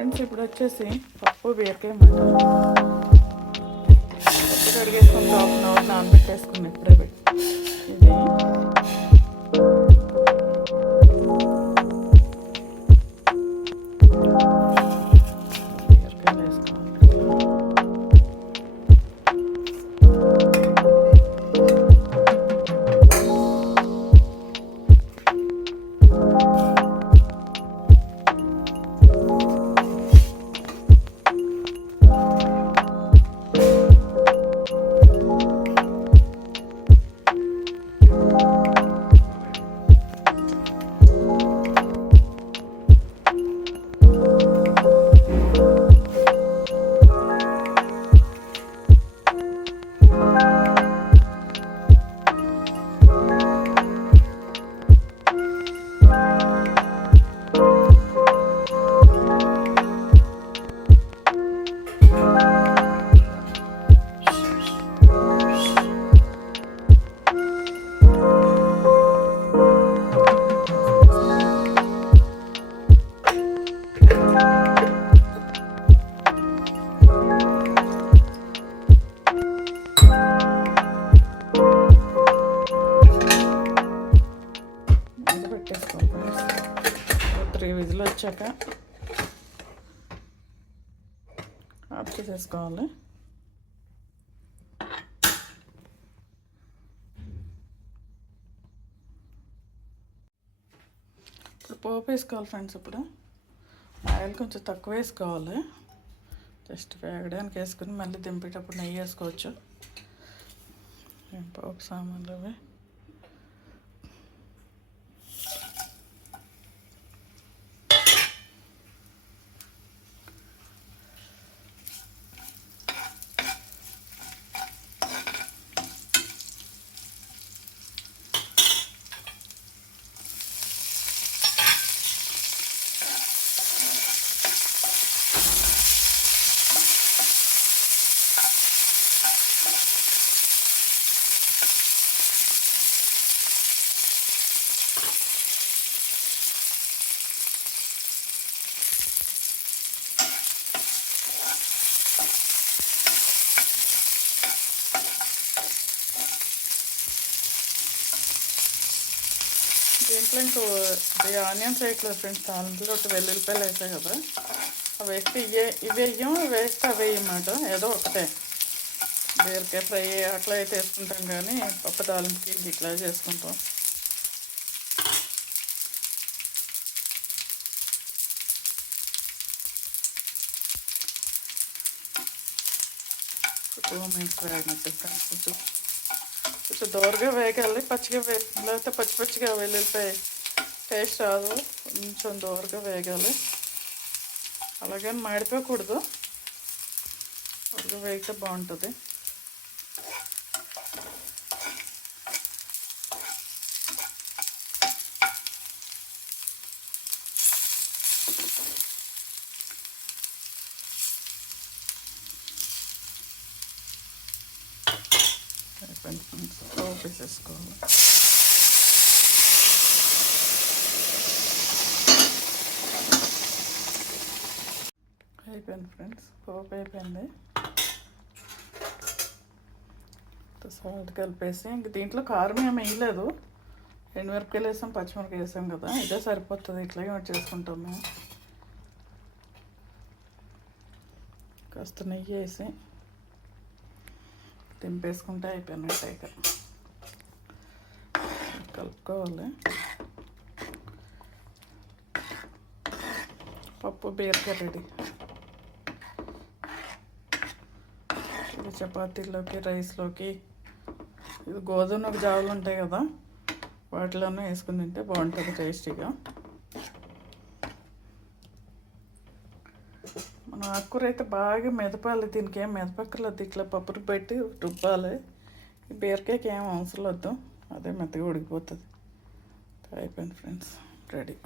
Friends ఇప్పుడు వచ్చేసి పప్పు బీరకాయ మాట పప్పు కడిగేసుకొని హాఫ్ అన్ అవర్ నానబెట్టేసుకుని ఇప్పుడే ఇది బీరకాయలు వేసుకోవాలి. త్రీ విజిల్ వచ్చాక ఆఫ్ చేసేసుకోవాలి. ఇప్పుడు పోపు వేసుకోవాలి ఫ్రెండ్స్. ఇప్పుడు ఆయిల్ కొంచెం తక్కువ వేసుకోవాలి. జస్ట్ వేగడానికి వేసుకుని మళ్ళీ దింపేటప్పుడు నెయ్యి వేసుకోవచ్చు. పోపు సామాన్లు అవి దీంట్లో ఇంకో ఆనియన్స్ వేయట్లేదు ఫ్రెండ్స్. దాంట్లో వెల్లుల్లిపాయలు వేసాయి కదా, అవి వేస్తే ఇవి వేయం, వేస్తే అవి వేయమాట. ఏదో ఒకటే బీరకాయ ఫ్రై అట్లా అయితే వేసుకుంటాం, కానీ పప్పు తాలింపుకి ఇట్లా చేసుకుంటాం. వేగినట్టు కొంచెం కొంచెం దోరగా వేగాలి. పచ్చిగా లేకపోతే పచ్చిగా వెల్లుల్లిపాయ టేస్ట్ రాదు. కొంచెం దోరగా వేగాలి. అలాగని మాడిపోకూడదు, దోరగా వేగితే బాగుంటుంది. పోపు వేసేసుకోవాలి. అయిపోయింది ఫ్రెండ్స్, పోపు అయిపోయింది. సాల్ట్ కలిపేసి ఇంక దీంట్లో కారం ఏమి వేయలేదు. ఎండుమిరపకాయలు వేసాం, పచ్చిమిరపకాయ వేసాం కదా, ఇదే సరిపోతుంది. ఇట్లాగే చేసుకుంటాము. కాస్త నెయ్యి వేసి దింపేసుకుంటే అయిపోయినట్టు. ఇక కలుపుకోవాలి. పప్పు బీరకాయ రెడీ. ఇది చపాతీలోకి, రైస్లోకి, ఇది గోధుమ జావులు ఉంటాయి కదా, వాటిలోనే వేసుకుని తింటే బాగుంటుంది టేస్టీగా. మన ఆకుకూర అయితే బాగా మెదపాలి. దీనికి ఏం మెదపక్కర్లేదు, ఇట్లా పప్పులు పెట్టి రుబ్బాలి. ఈ బీరకాయకి ఏం అవసరం వద్దు, అదే మెత్తగా ఉడికిపోతుంది. అయిపోయింది ఫ్రెండ్స్, రెడీ.